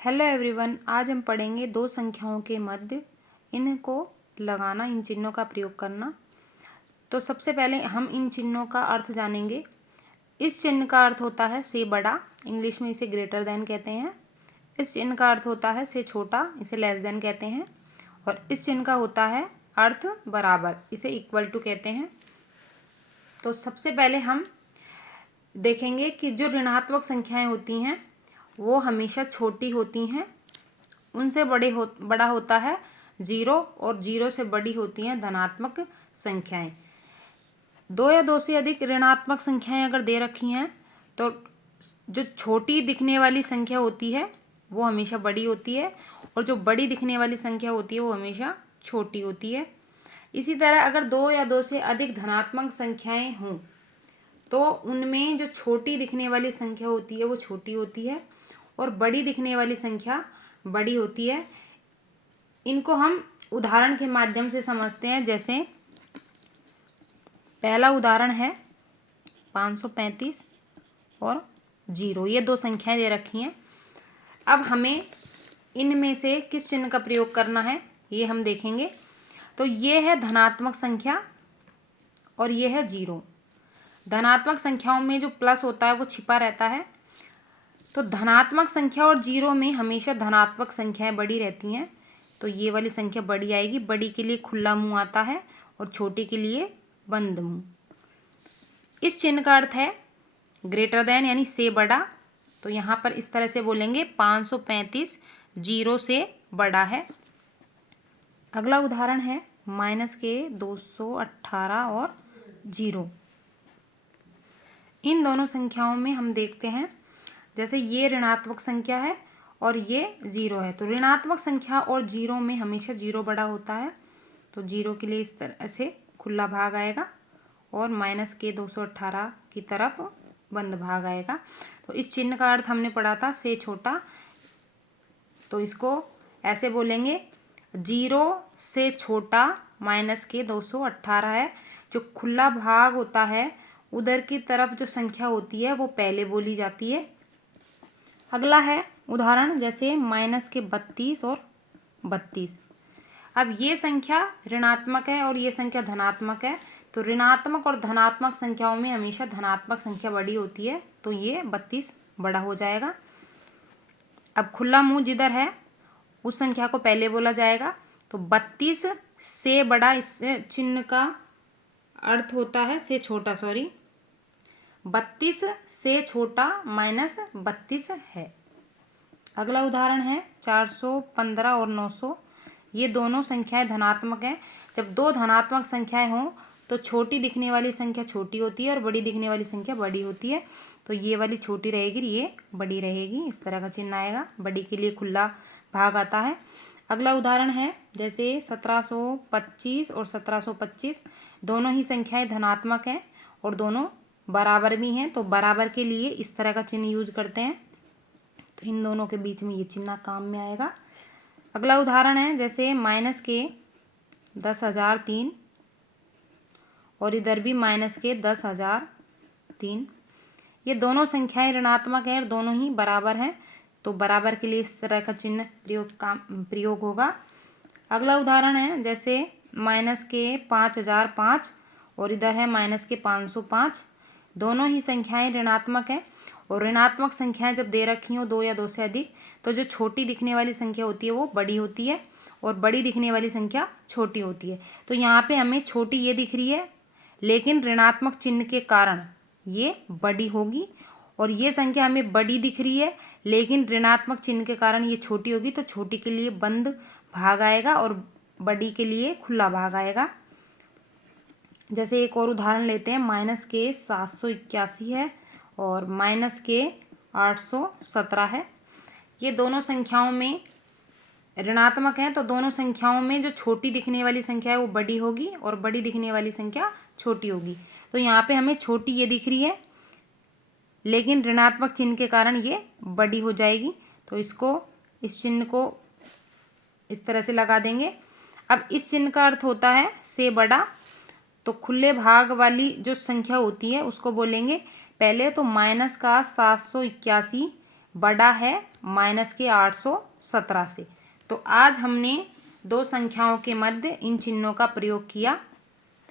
Hello everyone, आज हम पढ़ेंगे दो संख्याओं के मध्य इनको लगाना, इन चिन्हों का प्रयोग करना। तो सबसे पहले हम इन चिन्हों का अर्थ जानेंगे। इस चिन्ह का अर्थ होता है से बड़ा, इंग्लिश में इसे ग्रेटर देन कहते हैं। इस चिन्ह का अर्थ होता है से छोटा, इसे लेस देन कहते हैं। और इस चिन्ह का होता है अर्थ बराबर, इसे इक्वल टू कहते हैं। तो सबसे पहले हम देखेंगे कि जो ऋणात्मक संख्याएं होती हैं वो हमेशा छोटी होती हैं, उनसे बड़ा होता है जीरो, और जीरो से बड़ी होती हैं धनात्मक संख्याएं। दो या दो से अधिक ऋणात्मक संख्याएं अगर दे रखी हैं तो जो छोटी दिखने वाली संख्या होती है वो हमेशा बड़ी होती है, और जो बड़ी दिखने वाली संख्या होती है वो हमेशा छोटी होती है। इसी तरह अगर दो या दो से अधिक धनात्मक संख्याएं हों तो उनमें जो छोटी दिखने वाली संख्या होती है वो छोटी होती है, और बड़ी दिखने वाली संख्या बड़ी होती है। इनको हम उदाहरण के माध्यम से समझते हैं। जैसे पहला उदाहरण है 535 और 0, ये दो संख्याएं दे रखी हैं। अब हमें इनमें से किस चिन्ह का प्रयोग करना है ये हम देखेंगे। तो ये है धनात्मक संख्या और ये है 0। धनात्मक संख्याओं में जो प्लस होता है वो छिपा रहता है। तो धनात्मक संख्या और 0 में हमेशा धनात्मक संख्याएं बड़ी रहती हैं, तो ये वाली संख्या बड़ी आएगी। बड़ी के लिए खुला मुंह आता है और छोटी के लिए बंद मुंह। इस चिन्ह का अर्थ है ग्रेटर देन, यानी से बड़ा। तो यहाँ पर इस तरह से बोलेंगे 535 0 से बड़ा है। अगला उदाहरण है -218 और 0। इन दोनों संख्याओं में हम देखते हैं, जैसे ये ऋणात्मक संख्या है और ये 0 है, तो ऋणात्मक संख्या और 0 में हमेशा 0 बड़ा होता है। तो 0 के लिए इस तरह से खुला भाग आएगा और -218 की तरफ बंद भाग आएगा। तो इस चिन्ह का अर्थ हमने पढ़ा था से छोटा, तो इसको ऐसे बोलेंगे 0 से छोटा -218 है। जो खुला भाग होता है उधर की तरफ जो संख्या होती है वो पहले बोली जाती है। अगला है उदाहरण जैसे -32 और 32। अब ये संख्या ऋणात्मक है और ये संख्या धनात्मक है, तो ऋणात्मक और धनात्मक संख्याओं में हमेशा धनात्मक संख्या बड़ी होती है, तो ये 32 बड़ा हो जाएगा। अब खुला मुंह जिधर है उस संख्या को पहले बोला जाएगा, तो 32 से बड़ा इस चिन्ह का अर्थ होता है से छोटा, 32 से छोटा -32 है। अगला उदाहरण है 415 और 900। ये दोनों संख्याएं धनात्मक हैं। जब दो धनात्मक संख्याएं हों तो छोटी दिखने वाली संख्या छोटी होती है और बड़ी दिखने वाली संख्या बड़ी होती है। तो ये वाली छोटी रहेगी, ये बड़ी रहेगी, इस तरह का चिन्ह आएगा। बड़ी के लिए खुला भाग आता है। अगला उदाहरण है जैसे 1725 और 1725। दोनों ही संख्याएं धनात्मक हैं और दोनों बराबर भी हैं, तो बराबर के लिए इस तरह का चिन्ह यूज करते हैं। तो इन दोनों के बीच में ये चिन्ह काम में आएगा। अगला उदाहरण है जैसे -10,003 और इधर भी -10,003। ये दोनों संख्याएं ऋणात्मक हैं और दोनों ही बराबर हैं, तो बराबर के लिए इस तरह का चिन्ह प्रयोग होगा। अगला उदाहरण है जैसे -5,005 और इधर है -505। दोनों ही संख्याएं ऋणात्मक हैं, और ऋणात्मक संख्याएं जब दे रखी हो दो या दो से अधिक, तो जो छोटी दिखने वाली संख्या होती है वो बड़ी होती है और बड़ी दिखने वाली संख्या छोटी होती है। तो यहाँ पे हमें छोटी ये दिख रही है, लेकिन ऋणात्मक चिन्ह के कारण ये बड़ी होगी, और ये संख्या हमें बड़ी दिख रही है लेकिन ऋणात्मक चिन्ह के कारण ये छोटी होगी, तो छोटी के लिए बंद भाग आएगा और बड़ी के लिए खुला भाग आएगा। जैसे एक और उदाहरण लेते हैं, -781 है और -817 है। ये दोनों संख्याओं में ऋणात्मक हैं, तो दोनों संख्याओं में जो छोटी दिखने वाली संख्या है वो बड़ी होगी और बड़ी दिखने वाली संख्या छोटी होगी। तो यहाँ पे हमें छोटी ये दिख रही है लेकिन ऋणात्मक चिन्ह के कारण ये बड़ी हो जाएगी, तो इस चिन्ह को इस तरह से लगा देंगे। अब इस चिन्ह का अर्थ होता है से बड़ा, तो खुले भाग वाली जो संख्या होती है उसको बोलेंगे पहले तो -781 बड़ा है माइनस के 817 से। तो आज हमने दो संख्याओं के मध्य इन चिन्हों का प्रयोग किया।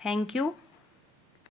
Thank you.